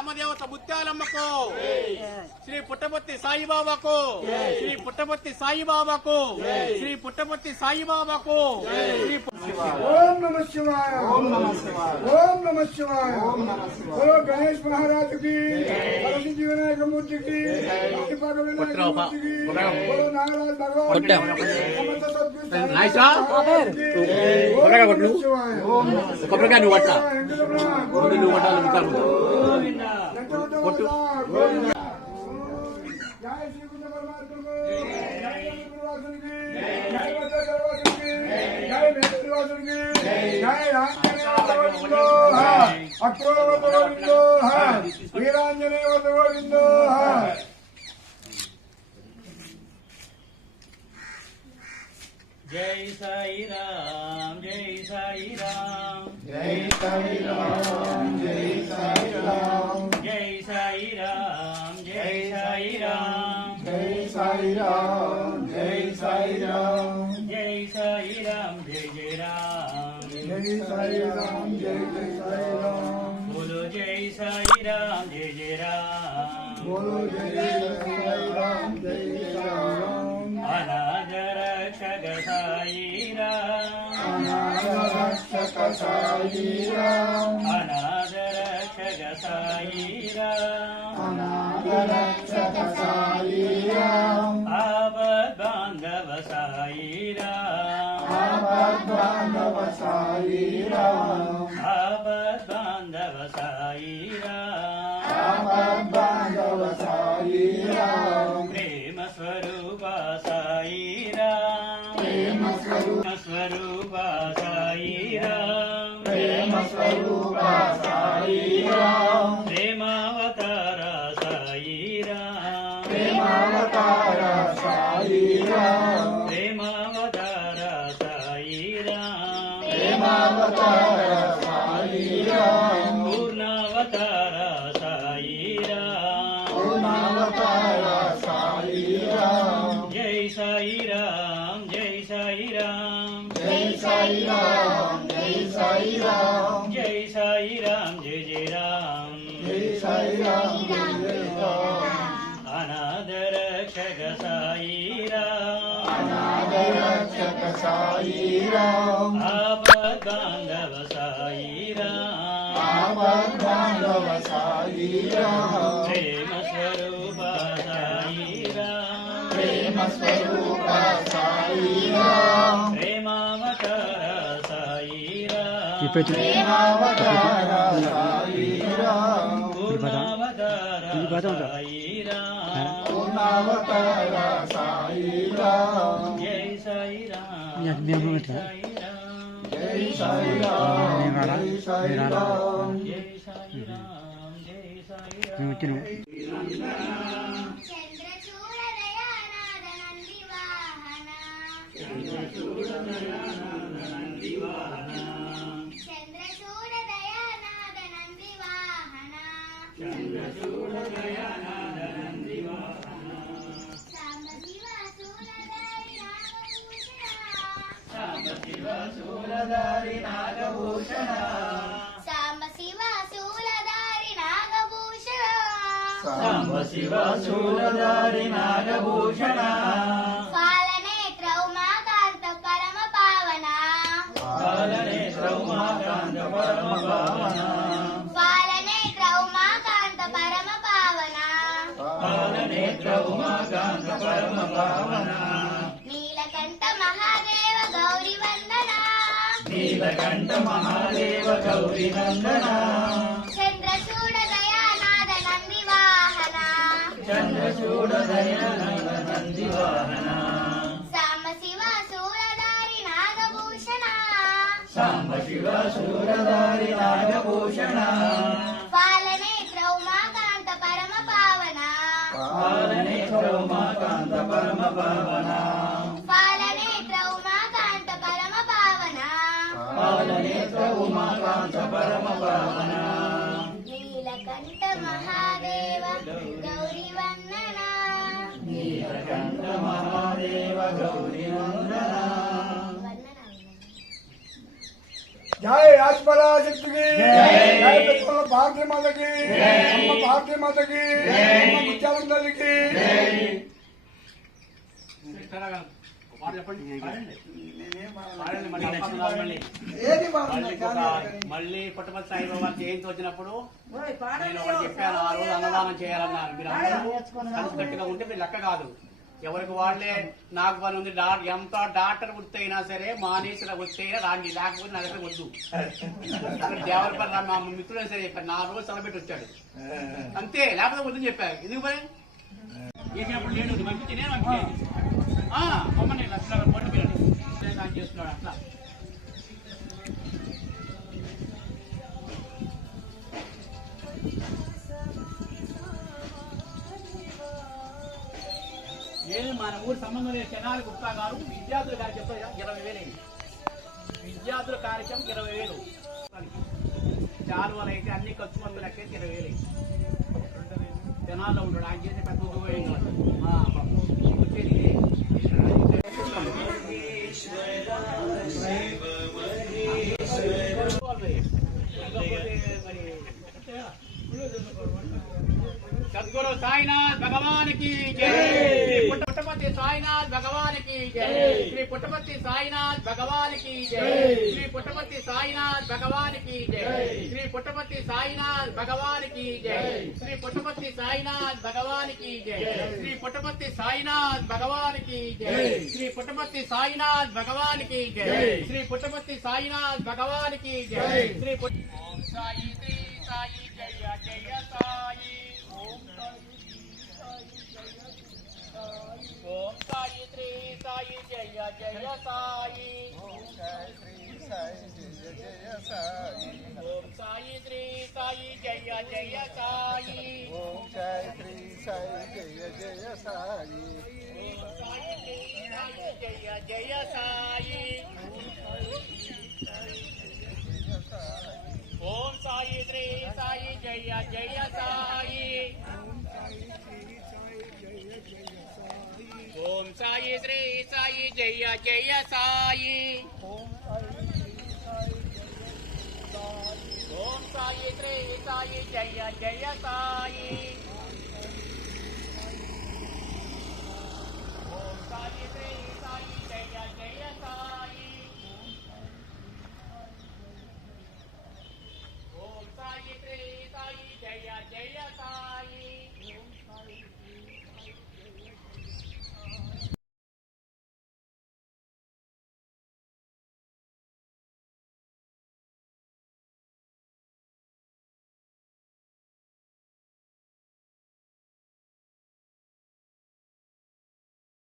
గ్రామదేవత ముత్యాలమ్మకు, శ్రీ పుట్టపర్తి సాయిబాబాకు, శ్రీ పుట్టపర్తి సాయిబాబాకు, శ్రీ పుట్టపర్తి సాయిబాబాకు, శ్రీ ఓం నమః శివాయ, ఓం నమః శివాయ, ఓం నమః శివాయ, ఓం నమః శివాయ. ఓ గణేష్ మహారాజ్ కి, వరసిద్ధి వినాయక మూర్తికి, అతిపాక వినాయక మూర్తికి, ఓ నాగరాజ్ భగవాన్ కి, సమస్త సద్గురు జయ శ్రీకృష్ణ పరమాత్మకు, జయ గురువాసునికి, జయ భద్రవాసునికి, జయ మేఘవాసునికి, జయ ఆంజనేయ అక్రోవత గోవిందో, వీరాంజనేయ గోవిందో. जय साई राम, जय साई राम, జై సాయి రామ్, జై సాయి రామ్, जय साई राम, जय साई राम, జై సాయి రామ్, జై సాయి రామ్, जय साई राम, जय जय राम, జై సాయి రామ్, జై జై సాయి రామ్, बोलो जय साई राम, जय जय राम, బోలో జై జై సాయి రామ్, జై సాయి రామ్. अनाथ रक्षक साई राम, అనాథ రక్షక సాయి రామ్, अनाथ रक्षक साई राम, అనాథ రక్షక సాయి రామ్, आपद बांधव साई राम, ఆపద్బాంధవ సాయి రామ్, आपद बांधव साई राम, ఆపద్బాంధవ సాయి రామ్, प्रेम स्वरूप साई राम, ప్రేమ స్వరూప स्वरूप साई राम, ప్రేమ స్వరూప సాయి రామ్, प्रेमावतार साई राम, ప్రేమావతార సాయి రామ్, प्रेमावतार साई राम, ప్రేమావతార సాయి రామ్, पूर्णावतार साई राम, పూర్ణావతార సాయి రామ్. जय साई राम, जय साई राम, జై సాయి రామ్, జై సాయి రామ్, जय साई राम, जय जय राम, జై సాయి రామ్, జై జై రామ్. अनाथ रक्षक साई राम, అనాథ రక్షక సాయి రామ్, आपद बांधव साई राम, ఆపద్బాంధవ సాయి రామ్, प्रेम स्वरूप साई राम, ప్రేమ స్వరూప సాయి రామ్, प्रेमावतार साई राम, ప్రేమావతార సాయి రామ్, पूर्णावतार साई राम, పూర్ణావతార సాయి రామ్. जय साई राम, जय साई राम, జై సాయి రామ్, జై సాయి రామ్. जय साई राम, जय साई राम. చంద్రచూడదయానాద నంది వాహన చంద్రచూడదయానాద నంది వాహన సాంబ శివ శూలధారి నాగభూషణ సాంబ శివ శూలధారి నాగభూషణ సాంబ శివ శూలధారి నాగభూషణ పాలనేత్ర ఉమాకాంత పరమ పావన పాలనేత్ర ఉమాకాంత పరమ పావన పాలనేత్ర ఉమాకాంత పరమ పావన పాలనేత్ర ఉమాకాంత పరమ పావన నీలకంఠ మహాదేవ గౌరి వందన నీలకంఠ మహాదేవ గౌరి నందన చంద్రచూడ దయానాద నంది వాహన చంద్రచూడ దయానంద నంది వాహన సాంబ శివ శూలధారి నాగభూషణ సాంబ శివ శూలధారి నాగభూషణ పాలనేత్ర ఉమాకాంత పరమ పావన పాలనేత్ర ఉమాకాంత పరమ పావన పాలనేత్ర ఉమాకాంత పరమ పావన పాలనేత్ర ఉమాకాంత పరమ పావన నీలకంఠ మహాదేవ గౌరి వందన నీలకంఠ మహాదేవ గౌరి నందన వందన జై రాజపరాశక్తికి జై పెద్దమ్మ భారతీ మాతకి అమ్మ భారతీ మాతకి అమ్మ ముత్యాలం తల్లికి పాట చెప్పండి. పాడండి మళ్ళీ అప్పటిదాకా మళ్ళీ. ఏది మళ్ళీ పుట్టపర్తి సాయిబాబా జయంతి వచ్చినప్పుడు నేను ఒకటి చెప్పాను, ఆ రోజు అన్నదానం చేయాలన్నారు. మీరు అందరూ కలిసికట్టుగా ఉంటే మీరు లెక్క కాదు. ఎవరికి వాళ్ళే నాకు పని ఉంది, ఎంత డాక్టర్ వృత్తి అయినా సరే మానేసిన వృత్తి అయినా రాండి, లేకపోతే నా దగ్గర వద్దు. దేవర పని మా మిత్రుడు సరే చెప్పారు, 4 రోజులు సెలబెట్టి వచ్చాడు అంతే, లేకపోతే వద్దని చెప్పారు. ఎందుకు పని చేసినప్పుడు లేడు పంపించి నేను పంపించేది మమ్మల్ని లక్షల కోటి పిల్లలు చేస్తున్నాడు అట్లా. ఏది మన ఊరు సంబంధం లేదు. తెనాలి గుప్తా గారు విద్యార్థుల కార్యక్రమం 20,000 అయింది. విద్యార్థుల కార్యక్రమం 20,000. చాలువలు అయితే అన్ని ఖర్చు మందులు లెక్కేసి 20,000 అయింది. తెనాల్లో ఉంటాడు ఆయన చేసే పెద్ద ఉద్యోగం వచ్చేది सदगुरु साईनाथ भगवान की जय। श्री पुट्टपति साईनाथ भगवान की जय। श्री पुट्टपति साईनाथ भगवान की जय। श्री पुट्टपति साईनाथ भगवान की जय। श्री पुट्टपति साईनाथ भगवान की जय। श्री पुट्टपति साईनाथ भगवान की जय। श्री पुट्टपति साईनाथ भगवान की जय। श्री पुट्टपति साईनाथ भगवान की जय। श्री पुट्टपति साईनाथ भगवान की जय। श्री साई श्री साई जय जय साई। ओम साई श्री साई जय जय साई। ओम साई श्री साई जय जय साई। ओम जय श्री साई जय जय साई। ओम साई श्री साई जय जय साई। ओम साई श्री साई जय जय साई। ओम साई श्री साई जय जय साई। ओम साई श्री साई जय जय साई। ओम साई श्री